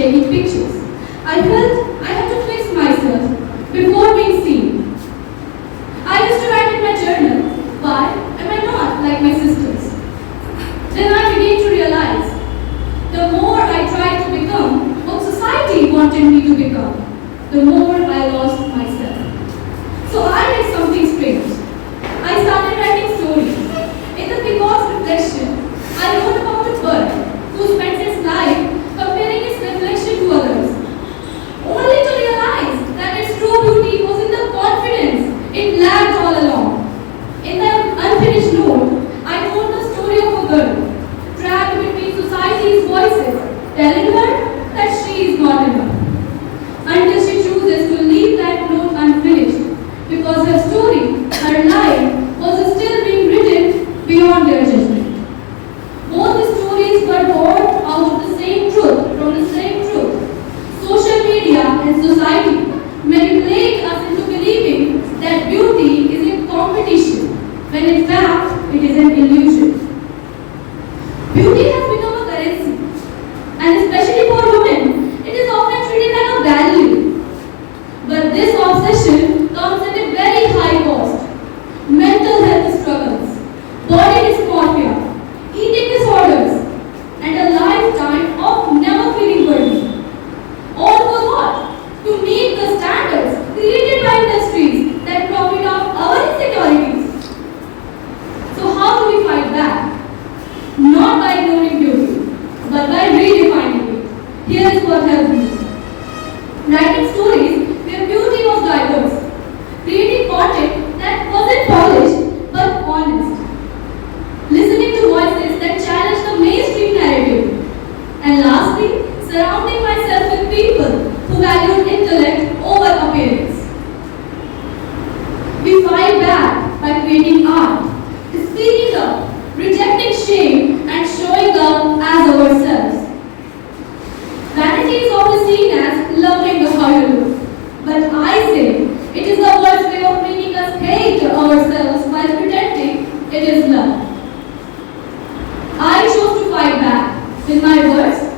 taking pictures. I felt I had to fix myself before being seen. I used to write in my journal, why am I not like my sisters? Then I began to realize, the more I tried to become what society wanted me to become, the more I lost myself. So I did something strange. I started writing stories. In the Peacock's reflection, I wrote about a bird who spends his life comparing its reflection to others, only to realize that its true beauty was in the confidence it lacked all along. In the unfinished note, I told the story of a girl trapped between society's voices, telling her that she is not enough, until she chooses to leave that note unfinished, because her story, her life, was still being written beyond their judgment. Both the stories were born out of the same truth, from the same truth. Social media and society manipulate us into believing that beauty is in competition, when in fact it is an illusion. Beauty has become a currency, and especially for women, it is often treated like a value. But this obsession comes at a very high cost. Mental health struggles, body dysmorphia, eating disorders, and a lifetime of never feeling worthy. All for what? To meet the standards created by industries that profit off our insecurities. So how do we fight back? Not by ignoring beauty, but by redefining it. Here is what helped me. Writing stories where beauty was diverse, creating content that wasn't polished but honest, listening to voices that challenge the mainstream narrative, and lastly, surrounding myself with people who valued intellect over appearance. We fight back by creating art, speaking up, rejecting shame, and showing up as ourselves. Vanity is often seen as loving how you look, but I say it is the world's way of making us hate ourselves while pretending it is love. I chose to fight back with my words